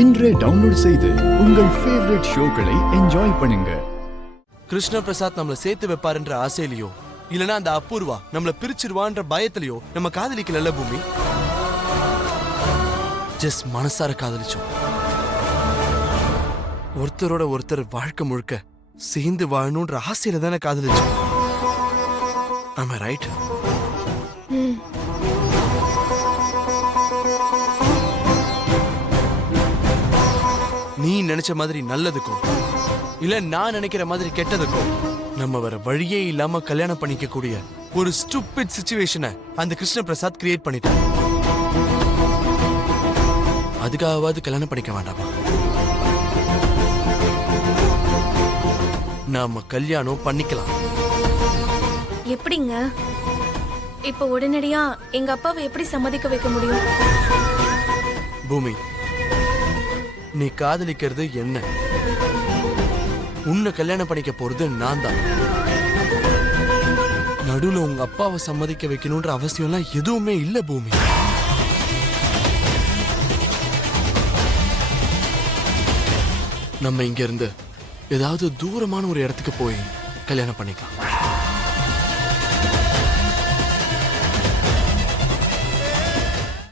இன்றே டவுன்லோட் செய்து உங்கள் ஃபேவரட் ஷோக்களை என்ஜாய் பண்ணுங்க. கிருஷ்ண பிரசாத் நம்மள சேர்த்து வைப்பாருன்ற ஆசையிலையோ இல்லனா அந்த அபூர்வா நம்மள பிரிச்சிருவான்ற பயத்திலையோ நம்ம காதலிக்கல பூமி. ஜஸ்ட் மனசார காதலிச்சோம். ஒருத்தரோட ஒருத்தர் வாழ்க்கை முழுக்க சேர்ந்து வாழணும்ன்ற ஆசையில தானே காதலிச்சோம். Am I right? நீ நினைச்ச மாதிரி நல்லதுக்கும் இல்ல நான் நினைக்கிற மாதிரி கெட்டதுக்கும் நம்ம வேற வழியே இல்லாம கல்யாணம் பண்ணிக்க கூடிய ஒரு ஸ்டூபிட் சிச்சுவேஷனை அந்த கிருஷ்ண பிரசாத் கிரியேட் பண்ணிட்டான். அதுக்காகவாது கல்யாணம் பண்ணிக்க வேண்டாமா? நாம கல்யாணம் பண்ணிக்கலாம். எப்படிங்க? இப்ப உடனடியா எங்க அப்பாவை எப்படி சம்மதிக்க வைக்க முடியும்? பூமி, நீ காதலிக்கிறது என்ன? உன்னை கல்யாணம் பண்ணிக்க போறது நான் தான். நடுவுல உங்க அப்பாவை சம்மதிக்க வைக்கணும்ன்ற அவசியம் எல்லாம் எதுவுமே இல்ல பூமி. நம்ம இங்க இருந்து ஏதாவது தூரமான ஒரு இடத்துக்கு போய் கல்யாணம் பண்ணிக்கலாம்.